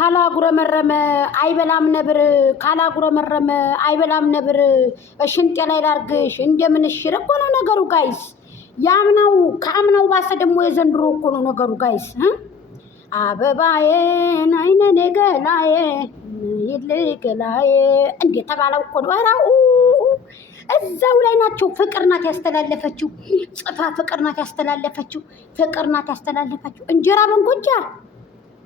ካላጉረመረመ አይበላም ነብር ካላጉረመረመ አይበላም ነብር ሽንጤ ላይ ላርግሽ እንደምንሽር እኮ ነው ነገሩ ጋይስ። ያምናው ከአምናው ባሰ ደግሞ የዘንድሮ እኮ ነው ነገሩ ጋይስ። አበባዬ አይነኔ ገላዬ ይልገላዬ እንዴ ተባለው እኮ ነው። አራው እዛው ላይ ናቸው። ፍቅር ናት ያስተላለፈችው ጽፋ ፍቅር ናት ያስተላለፈችው ፍቅር ናት ያስተላለፈችው።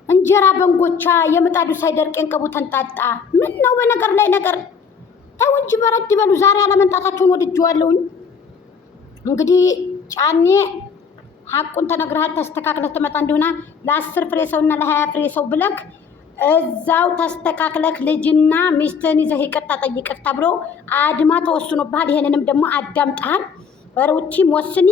እንጀራ በንጎቻ የምጣዱ ሳይደርቅ እንቀቡ ተንጣጣ። ምን ነው በነገር ላይ ነገር ተው እንጂ በረድ በሉ። ዛሬ አለመንጣታቸውን ወድጄዋለሁኝ። እንግዲህ ጫኔ ሐቁን ተነግረሃል ተስተካክለህ ትመጣ እንደሆነ ለ10 ፍሬ ሰውና ለ20 ፍሬ ሰው ብለክ እዛው ተስተካክለክ ልጅና ሚስትህን ይዘህ ይቅርታ ጠይቀህ ተብሎ አድማ ተወስኖብሃል። ይሄንንም ደግሞ አዳምጠሃል። ሩቲም ወስኒ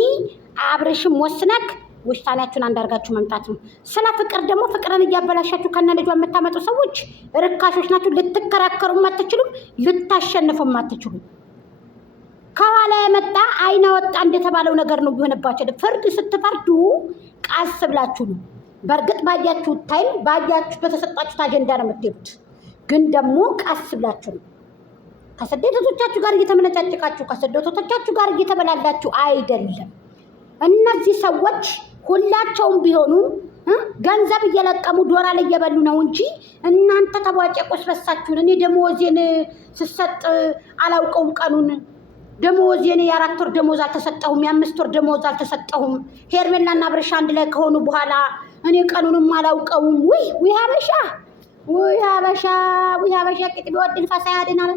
አብረሽም ወስነክ ውሳኔያችሁን አንዳርጋችሁ መምጣት ነው። ስለ ፍቅር ደግሞ ፍቅርን እያበላሻችሁ ከነ ልጇ የምታመጡ ሰዎች ርካሾች ናችሁ። ልትከራከሩም አትችሉም፣ ልታሸንፉም አትችሉም። ከኋላ የመጣ አይና ወጣ እንደተባለው ነገር ነው ቢሆንባችሁ። ፍርድ ስትፈርዱ ቃስ ብላችሁ ነው። በእርግጥ ባያችሁት ታይም ባያችሁ በተሰጣችሁት አጀንዳ ነው የምትሄዱት፣ ግን ደግሞ ቃስ ብላችሁ ነው። ከስደቶቻችሁ ጋር እየተመነጫጭቃችሁ ከስደቶቻችሁ ጋር እየተበላላችሁ አይደለም። እነዚህ ሰዎች ሁላቸውም ቢሆኑ ገንዘብ እየለቀሙ ዶላር እየበሉ ነው እንጂ እናንተ ተቧጨቆች በሳችሁን። እኔ ደሞዜን ስሰጥ አላውቀውም ቀኑን። ደሞዜን የ4 ወር ደሞዝ አልተሰጠሁም፣ የ5 ወር ደሞዝ አልተሰጠሁም። ሄርሜላና ብርሻ አንድ ላይ ከሆኑ በኋላ እኔ ቀኑንም አላውቀውም። ውይ ሀበሻ ቅጥ ቢወድን ፈሳ ያድናል።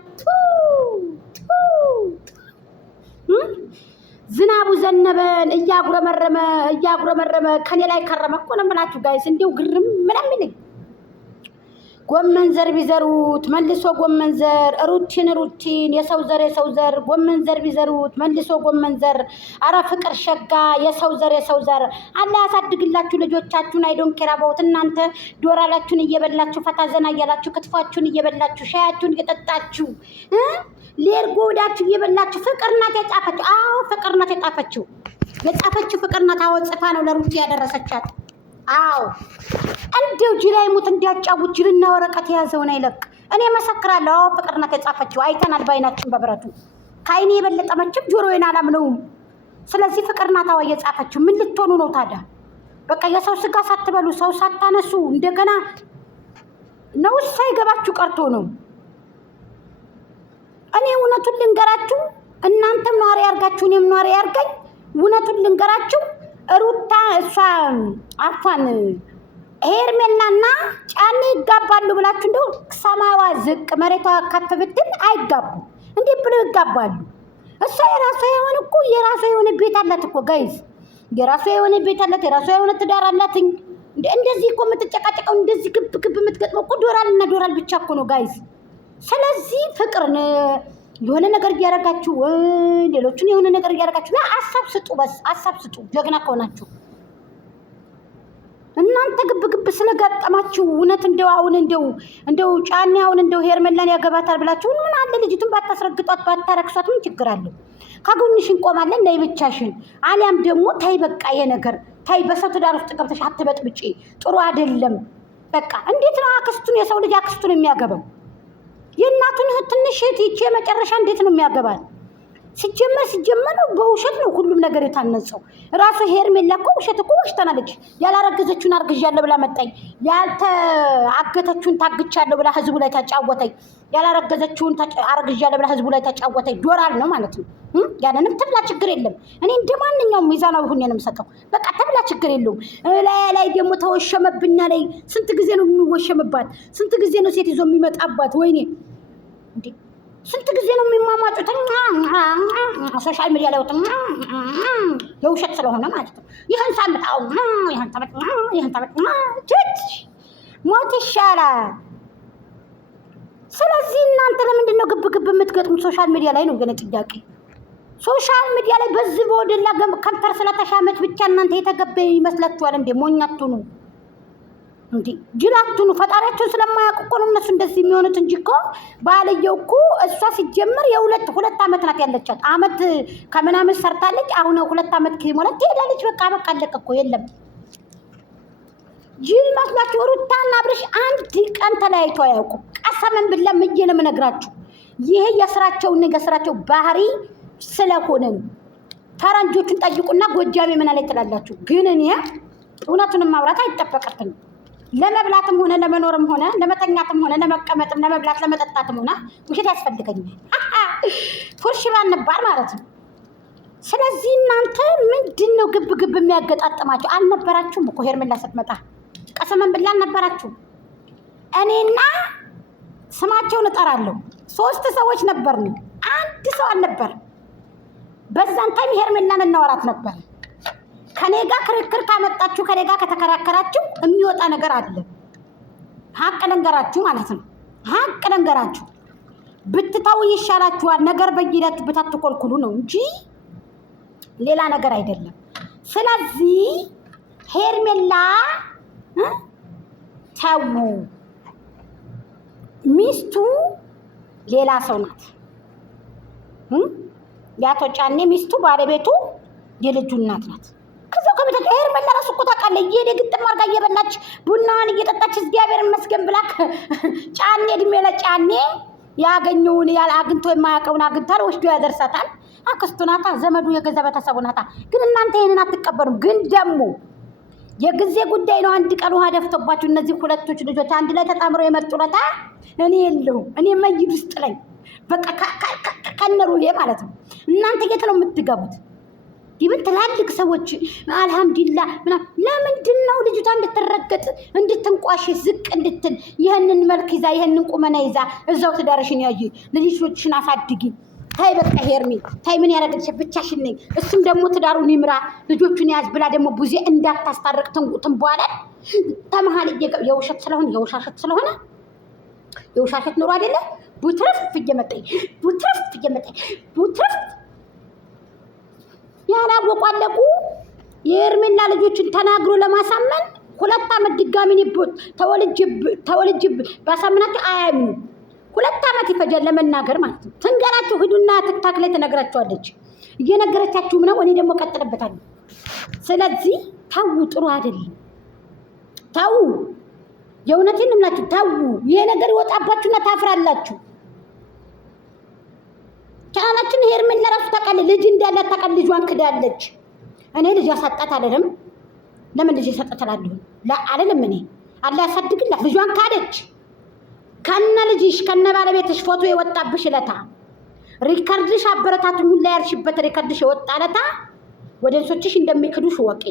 ዝናቡ ዘነበን እያጉረመረመ ከኔ ላይ ከረመ እኮ ነው የምላችሁ ጋይስ። እንዲው ግርም ምንም ጎመን ዘር ቢዘሩት መልሶ ጎመን ዘር ሩቲን የሰው ዘር ጎመን ዘር ቢዘሩት መልሶ ጎመን ዘር። አረ ፍቅር ሸጋ የሰው ዘር አላ ያሳድግላችሁ ልጆቻችሁን። አይዶን ኬራባውት እናንተ ዶራላችሁን እየበላችሁ ፈታ ዘና እያላችሁ ክትፏችሁን እየበላችሁ ሻያችሁን እየጠጣችሁ ሌርጎ ወዳችሁ እየበላችሁ ፍቅር ናት የጻፈችው። አዎ ፍቅር ናት የጻፈችው ፍቅር ናት። አዎ ጽፋ ነው ለሩቲ ያደረሰቻት። አዎ እንደው ጅላይ ሙት እንዲያጫውት ጅልና ወረቀት የያዘውን አይለቅ። እኔ መሰክራለሁ። አዎ ፍቅር ናት የጻፈችው። አይተናል ባይናችን በብረቱ። ከአይኔ የበለጠ መቼም ጆሮዬን አላምነውም። ስለዚህ ፍቅር ናት አዎ የጻፈችው። ምን ልትሆኑ ነው ታዲያ? በቃ የሰው ስጋ ሳትበሉ ሰው ሳታነሱ እንደገና ነው ሳይገባችሁ ቀርቶ ነው። እኔ እውነቱን ልንገራችሁ፣ እናንተም ኗሪ ያርጋችሁ እኔም ኗሪ ያርገኝ። እውነቱን ልንገራችሁ ሩታ እሷ አፏን ሄርሜላና ጫኔ ይጋባሉ ብላችሁ እንደው ሰማዋ ዝቅ መሬቷ ከፍ ብትል አይጋቡ። እንዴት ብለው ይጋባሉ? እሷ የራሷ የሆነ እኮ የራሷ የሆነ ቤት አላት እኮ ጋይዝ። የራሷ የሆነ ቤት አላት፣ የራሷ የሆነ ትዳር አላት። እንደዚህ እኮ የምትጨቃጨቀው እንደዚህ ግብ የምትገጥመው እኮ ዶራል ብቻ እኮ ነው ጋይዝ። ስለዚህ ፍቅርን የሆነ ነገር እያደረጋችሁ ሌሎቹን የሆነ ነገር እያደረጋችሁ ሀሳብ ስጡ። በስ ሀሳብ ስጡ። ጀግና ከሆናችሁ እናንተ ግብ ስለጋጠማችሁ እውነት እንደው አሁን እንደው ጫኔ አሁን እንደው ሄርሜላን ያገባታል ብላችሁ ምን አለ ልጅቱን ባታስረግጧት ባታረክሷት ምን ችግር አለው? ከጎንሽ እንቆማለን። ነይ ብቻሽን። አሊያም ደግሞ ታይ በቃ ይሄ ነገር ታይ። በሰው ትዳር ውስጥ ገብተሽ አትበጥብጪ። ጥሩ አይደለም። በቃ እንዴት ነው አክስቱን የሰው ልጅ አክስቱን የሚያገባው? የእናቱን እህት ትንሽ እህት ይቺ የመጨረሻ እንዴት ነው የሚያገባል? ሲጀመር በውሸት ነው ሁሉም ነገር የታነጸው። ራሱ ሄርሜላ እኮ ውሸት እኮ ወሽተናለች። ያላረገዘችውን አርግዣለሁ ብላ መጣኝ። ያልተአገተችውን ታግቻለሁ ብላ ህዝቡ ላይ ተጫወተኝ። ያላረገዘችውን አርግዣለሁ ብላ ህዝቡ ላይ ተጫወተኝ። ዶራል ነው ማለት ነው። ያንንም ትብላ ችግር የለም። እኔ እንደማንኛውም ሚዛናዊ ሁኔ ነው የምሰጠው። በቃ ትብላ ችግር የለውም። ላይ ደግሞ ተወሸመብኛ ላይ ስንት ጊዜ ነው የሚወሸምባት? ስንት ጊዜ ነው ሴት ይዞ የሚመጣባት? ወይኔ እንዴ ስንት ጊዜ ነው የሚማማጡት? ሶሻል ሚዲያ ላይ ወጥተው የውሸት ስለሆነ ማለት ነው። ይህን ሳምጣው ይህን ሳምጣ ሞት ይሻላል። ስለዚህ እናንተ ለምንድን ነው ግብ የምትገጥሙት? ሶሻል ሚዲያ ላይ ነው ገና ጥያቄ። ሶሻል ሚዲያ ላይ በዚህ በወደላ ከንፈር ስለተሻመች ብቻ እናንተ የተገበ ይመስላችኋል እንዴ? ሞኛቱ ነው እንዴ? ጅላቱ ነው። ፈጣሪያቸውን ስለማያውቁ እኮ ነው እነሱ እንደዚህ የሚሆኑት እንጂ እኮ ባልየው እኮ እሷ ሲጀምር ሁለት ዓመት ናት ያለቻት። ዓመት ከምናምን ሰርታለች። አሁን 2 ዓመት ከሞላት ትሄዳለች። በቃ አለቀ እኮ የለም ጅል መስላችሁ? ሩታና አብርሽ አንድ ቀን ተለያይቶ አያውቁም። ቀሰምን ብላ ምዬ ነው የምነግራችሁ። ይሄ የስራቸው ባህሪ ስለሆነ ነው። ፈረንጆቹን ጠይቁና ጎጃሜ ምን አለ ትላላችሁ? ግን እኔ እውነቱንም ማውራት አይጠበቅብንም። ለመብላትም ሆነ ለመኖርም ሆነ ለመተኛትም ሆነ ለመቀመጥም ለመብላት ለመጠጣትም ሆነ ውሸት ያስፈልገኛል። ፉርሽ ባንባል ማለት ነው። ስለዚህ እናንተ ምንድን ነው ግብ ግብ የሚያገጣጥማቸው? አልነበራችሁም እኮ ሄርሜላ ስትመጣ ቀሰመን ብላ አልነበራችሁም። እኔና ስማቸውን እጠራለሁ 3 ሰዎች ነበርን፣ አንድ ሰው አልነበረም። በዛን ታይም ሄርሜላን እናወራት ነበር። ከኔ ጋር ክርክር ካመጣችሁ ከኔ ጋር ከተከራከራችሁ የሚወጣ ነገር አለ። ሀቅ ልንገራችሁ ማለት ነው። ሀቅ ልንገራችሁ ብትታው ይሻላችኋል። ነገር በየለት ብታትኮልኩሉ ነው እንጂ ሌላ ነገር አይደለም። ስለዚህ ሄርሜላ ተው፣ ሚስቱ ሌላ ሰው ናት። ያቶ ጫኔ ሚስቱ ባለቤቱ የልጁ እናት ናት። ከዛው ከቤተ ሄርሜላ ራሱ እኮ ታውቃለህ፣ እየሄደ ግጥም አድርጋ እየበላች ቡናዋን እየጠጣች እግዚአብሔር ይመስገን ብላ ጫኔ እድሜ ለጫኔ ያገኘውን አግኝቶ የማያውቀውን አግኝቷል፣ ወስዶ ያደርሳታል። አክስቱ ናታ፣ ዘመዱ የገዛ ቤተሰቡ ናታ። ግን እናንተ ይሄንን አትቀበሉም። ግን ደግሞ የጊዜ ጉዳይ ነው። አንድ ቀን ውሃ ደፍቶባችሁ እነዚህ ሁለቶች ልጆች አንድ ላይ ተጣምረው የመጡለታ እኔ የለሁም። እኔ መይድ ውስጥ ላይ በቃ ከነሩዬ ማለት ነው። እናንተ የት ነው የምትገቡት? ይብን ትላልቅ ሰዎች አልሐምዱሊላ ምናምን ለምንድን ነው ልጅቷ እንድትረገጥ እንድትንቋሽ ዝቅ እንድትል ይህንን መልክ ይዛ ይህንን ቁመና ይዛ እዛው ትዳርሽን ያዥ ልጆችሽን አሳድጊ። ታይ በቃ ሄርሜ ታይ ምን ያደረግልሽ ብቻሽን ነኝ። እሱም ደግሞ ትዳሩን ይምራ ልጆቹን ያዝ ብላ ደግሞ ቡዜ እንዳታስታርቅ ትንቧለ ተመሃል የውሸት ስለሆነ የውሻሸት ኑሮ አይደለ ቡትረፍ እየመጣኝ ያላወቋለቁ የሄርሜላ ልጆችን ተናግሮ ለማሳመን 2 ዓመት ድጋሚ ንቦት ተወልጅ ባሳምናቸው አያምኑ 2 ዓመት ይፈጃል ለመናገር ማለት ነው። ትንገራችሁ ሂዱና ትክታክ ላይ ተነግራችኋለች። እየነገረቻችሁም ነው። እኔ ደግሞ ቀጥልበታለሁ። ስለዚህ ታው ጥሩ አይደለም። ታው የእውነቴን እምላችሁ ታው። ይሄ ነገር ይወጣባችሁና ታፍራላችሁ። ቻናላችን ሄርሜላ ለራሱ ታውቃለች። ልጅ እንዳላት ታውቃለች። ልጇን ክዳለች። እኔ ልጅ ያሳጣት አይደለም። ለምን ልጅ ያሳጣት አላለሁ አይደለም። እኔ አላህ ያሳድግላት። ልጇን ካደች። ከነ ልጅሽ ከነ ባለቤትሽ ፎቶ የወጣብሽ ለታ ሪካርድሽ አበረታቱን ሁላ ያልሽበት ሪካርድሽ የወጣለታ ወደንሶችሽ እንደሚክዱሽ ወቂ።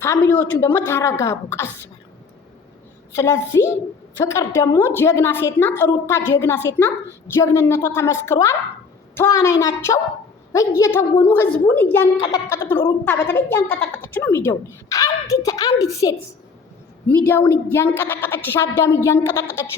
ፋሚሊዎቹም ደግሞ ተረጋጉ፣ ቀስ በሉ። ስለዚህ ፍቅር ደግሞ ጀግና ሴት ናት። ሩታ ጀግና ሴት ናት። ጀግንነቷ ተመስክሯል። ተዋናይ ናቸው። እየተወኑ ህዝቡን እያንቀጠቀጡት፣ ሩታ በተለይ እያንቀጠቀጠች ነው ሚዲያውን። አንዲት ሴት ሚዲያውን እያንቀጠቀጠች፣ ሻዳም እያንቀጠቀጠች